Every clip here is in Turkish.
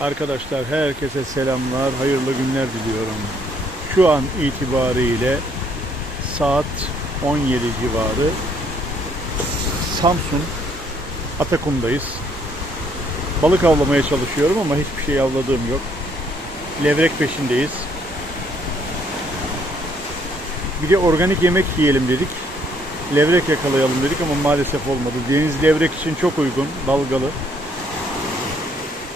Arkadaşlar herkese selamlar, hayırlı günler diliyorum. Şu an itibariyle saat 17 civarı Samsun Atakum'dayız. Balık avlamaya çalışıyorum ama hiçbir şey avladığım yok. Levrek peşindeyiz. Bir de organik yemek yiyelim dedik. Levrek yakalayalım dedik ama maalesef olmadı. Deniz levrek için çok uygun, dalgalı.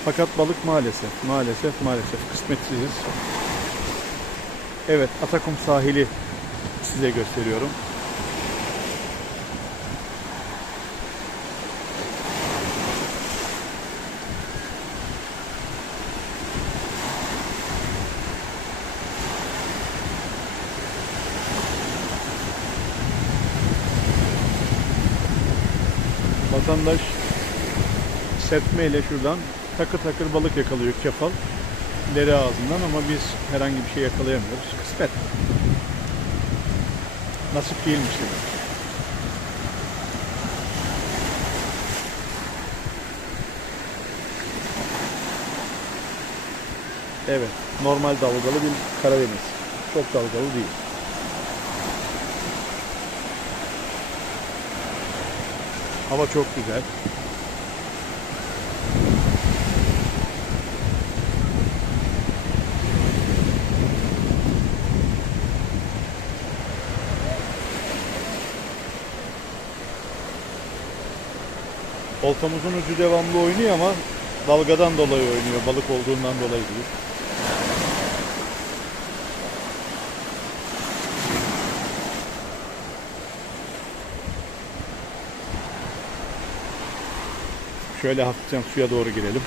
Fakat balık maalesef, maalesef, maalesef kısmetsiziz. Evet, Atakum sahili size gösteriyorum. Vatandaş serpme şuradan takır takır balık yakalıyor kefal dere ağzından ama biz herhangi bir şey yakalayamıyoruz. Kısmet. Nasip değilmiş demek. Evet, normal dalgalı bir Karadeniz. Çok dalgalı değil. Hava çok güzel. Oltamızın ucu devamlı oynuyor ama dalgadan dolayı oynuyor. Balık olduğundan dolayı değil. Şöyle hafiften suya doğru girelim.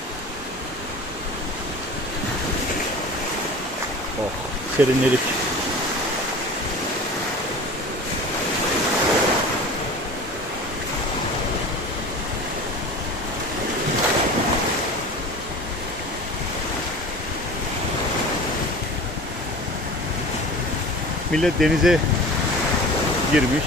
Oh, serinledik. Millet denize girmiş.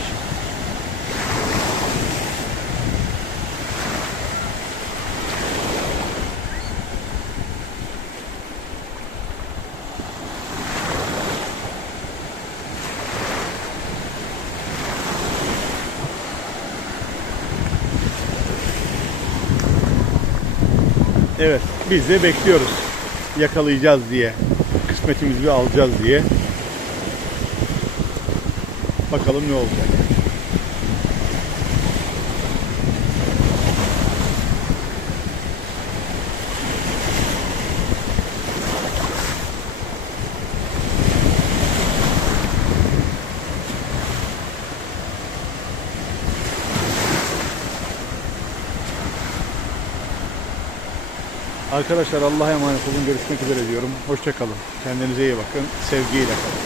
Evet, biz de bekliyoruz. Yakalayacağız diye. Kısmetimizi alacağız diye. Bakalım ne olacak. Arkadaşlar Allah'a emanet olun. Görüşmek üzere diyorum. Hoşçakalın. Kendinize iyi bakın. Sevgiyle kalın.